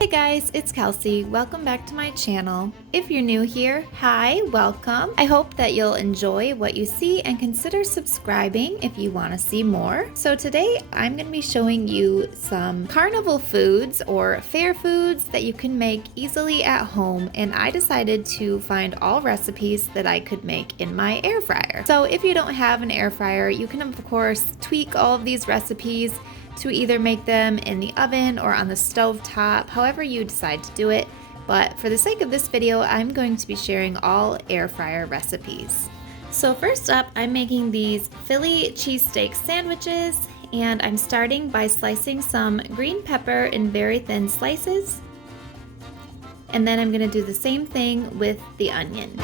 Hey guys, it's Kelsey. Welcome back to my channel. If you're new here, hi, welcome. I hope that you'll enjoy what you see and consider subscribing if you want to see more. So today I'm going to be showing you some carnival foods or fair foods that you can make easily at home, and I decided to find all recipes that I could make in my air fryer. So if you don't have an air fryer, you can of course tweak all of these recipes to either make them in the oven or on the stove top, however you decide to do it. But for the sake of this video, I'm going to be sharing all air fryer recipes. So first up, I'm making these Philly cheesesteak sandwiches, and I'm starting by slicing some green pepper in very thin slices. And then I'm gonna do the same thing with the onion.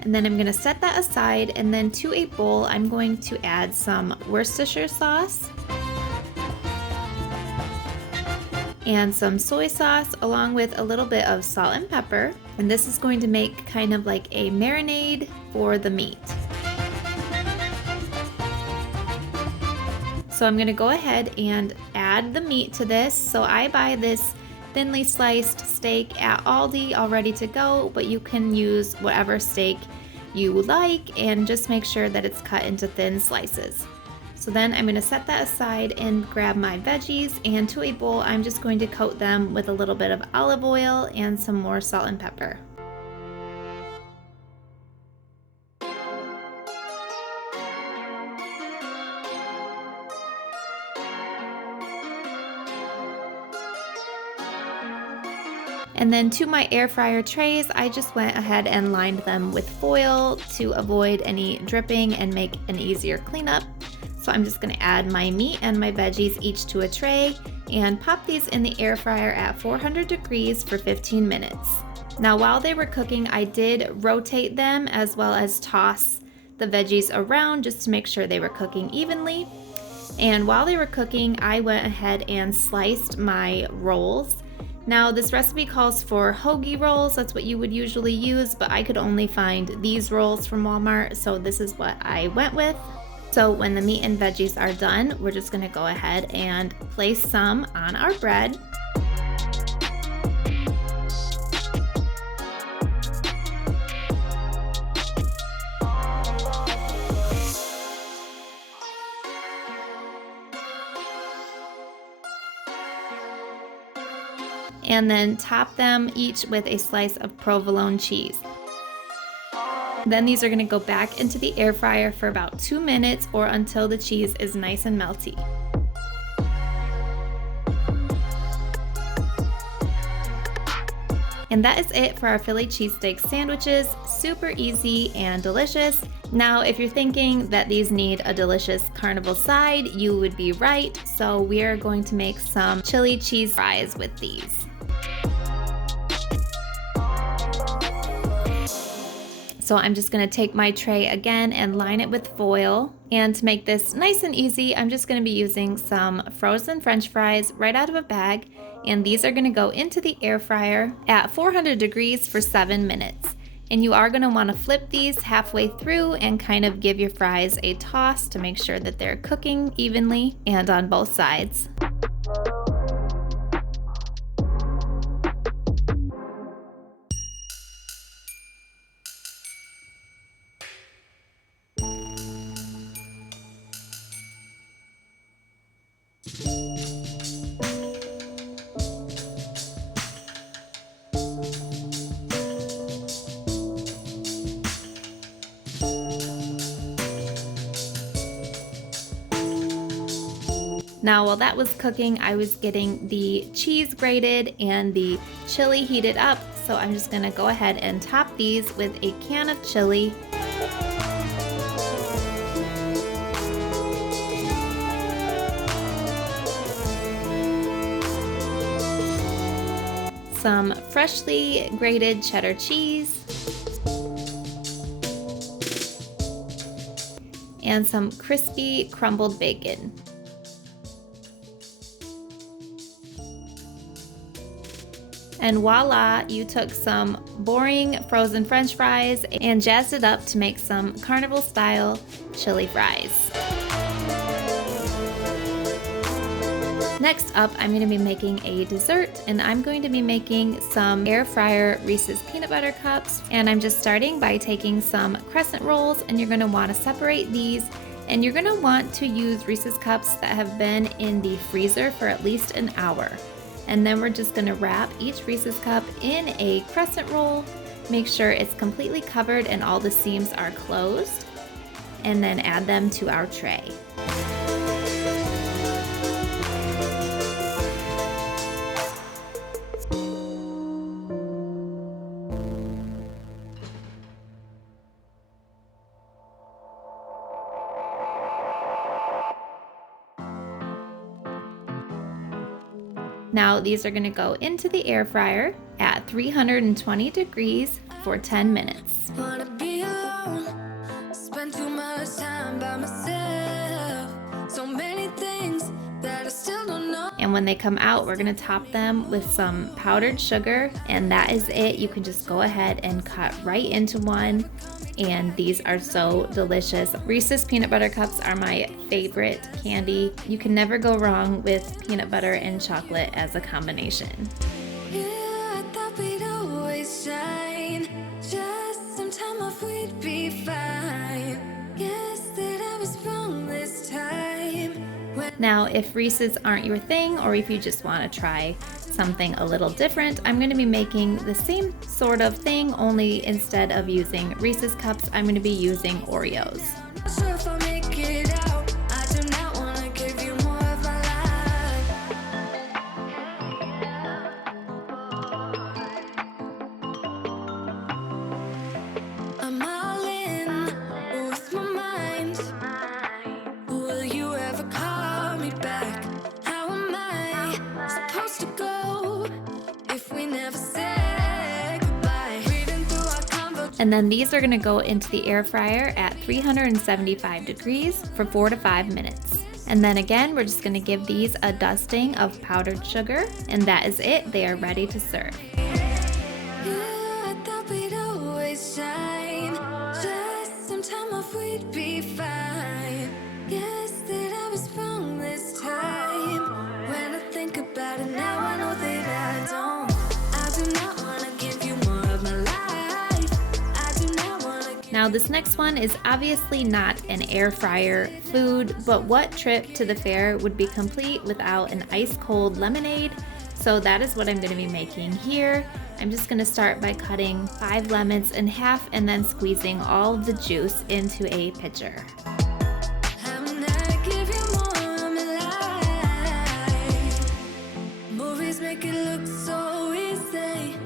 And then I'm going to set that aside, and then to a bowl I'm going to add some Worcestershire sauce and some soy sauce along with a little bit of salt and pepper, and this is going to make kind of like a marinade for the meat. So I'm going to go ahead and add the meat to this. So I buy this thinly sliced steak at Aldi all ready to go, but you can use whatever steak you like and just make sure that it's cut into thin slices. So then I'm going to set that aside and grab my veggies, and to a bowl I'm just going to coat them with a little bit of olive oil and some more salt and pepper. And then to my air fryer trays, I just went ahead and lined them with foil to avoid any dripping and make an easier cleanup. So I'm just going to add my meat and my veggies each to a tray and pop these in the air fryer at 400 degrees for 15 minutes. Now while they were cooking, I did rotate them as well as toss the veggies around just to make sure they were cooking evenly. And while they were cooking, I went ahead and sliced my rolls. Now this recipe calls for hoagie rolls, that's what you would usually use, but I could only find these rolls from Walmart, so this is what I went with. So when the meat and veggies are done, we're just gonna go ahead and place some on our bread. And then top them each with a slice of provolone cheese. Then these are going to go back into the air fryer for about 2 minutes or until the cheese is nice and melty. And that is it for our Philly cheesesteak sandwiches. Super easy and delicious. Now, if you're thinking that these need a delicious carnival side, you would be right. So we are going to make some chili cheese fries with these. So I'm just going to take my tray again and line it with foil. And to make this nice and easy, I'm just going to be using some frozen French fries right out of a bag. And these are going to go into the air fryer at 400 degrees for 7 minutes. And you are going to want to flip these halfway through and kind of give your fries a toss to make sure that they're cooking evenly and on both sides. Now while that was cooking, I was getting the cheese grated and the chili heated up, so I'm just gonna go ahead and top these with a can of chili. Some freshly grated cheddar cheese, and some crispy crumbled bacon. And voila, you took some boring frozen French fries and jazzed it up to make some carnival style chili fries. Next up, I'm going to be making a dessert, and I'm going to be making some air fryer Reese's peanut butter cups. And I'm just starting by taking some crescent rolls, and you're going to want to separate these, and you're going to want to use Reese's cups that have been in the freezer for at least an hour. And then we're just going to wrap each Reese's cup in a crescent roll. Make sure it's completely covered and all the seams are closed, and then add them to our tray. Now these are going to go into the air fryer at 320 degrees for 10 minutes. Wanna be alone, spend too much time by myself. So many things that I still don't know. And when they come out, we're going to top them with some powdered sugar, and that is it. You can just go ahead and cut right into one. And these are so delicious. Reese's peanut butter cups are my favorite candy. You can never go wrong with peanut butter and chocolate as a combination. Yeah, I thought we'd always shine. Just some time off, we'd be fine. Guess that I was wrong this time. Now, if Reese's aren't your thing, or if you just want to try something a little different, I'm going to be making the same sort of thing, only instead of using Reese's cups, I'm going to be using Oreos. Not sure if I'll make it out. I do not want to give you more of my life. I'm all in with my mind. Will you ever call me back? How am I supposed to go if we never say goodbye? Reading through our convo. And then these are going to go into the air fryer at 375 degrees for 4 to 5 minutes. And then again, we're just going to give these a dusting of powdered sugar, and that is it. They are ready to serve. Yeah, I thought we'd always shine. Just some time off, we'd be fine. Guess that I was wrong this time. When I think about it now, I know that I don't. I do not want to give you more of my life. I do not want to. Now this next one is obviously not an air fryer food, but what trip to the fair would be complete without an ice cold lemonade? So that is what I'm going to be making here. I'm just going to start by cutting 5 lemons in half and then squeezing all of the juice into a pitcher. I'm not give you more of my life. Movies make it look so easy.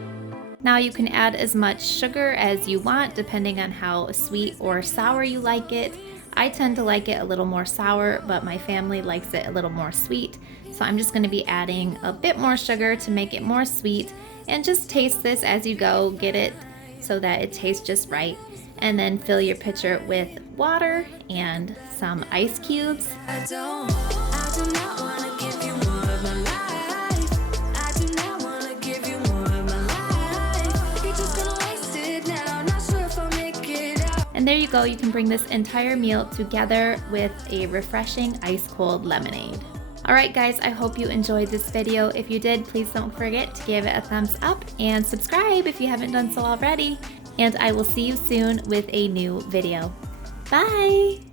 Now you can add as much sugar as you want depending on how sweet or sour you like it. I tend to like it a little more sour, but my family likes it a little more sweet. So I'm just going to be adding a bit more sugar to make it more sweet, and just taste this as you go. Get it so that it tastes just right. And then fill your pitcher with water and some ice cubes. I do not want to give you more of my life. I do not want to give you more of my life. You're just gonna waste it now. Not sure if I'll make it out. And there you go. You can bring this entire meal together with a refreshing ice cold lemonade. Alright guys, I hope you enjoyed this video. If you did, please don't forget to give it a thumbs up and subscribe if you haven't done so already. And I will see you soon with a new video. Bye!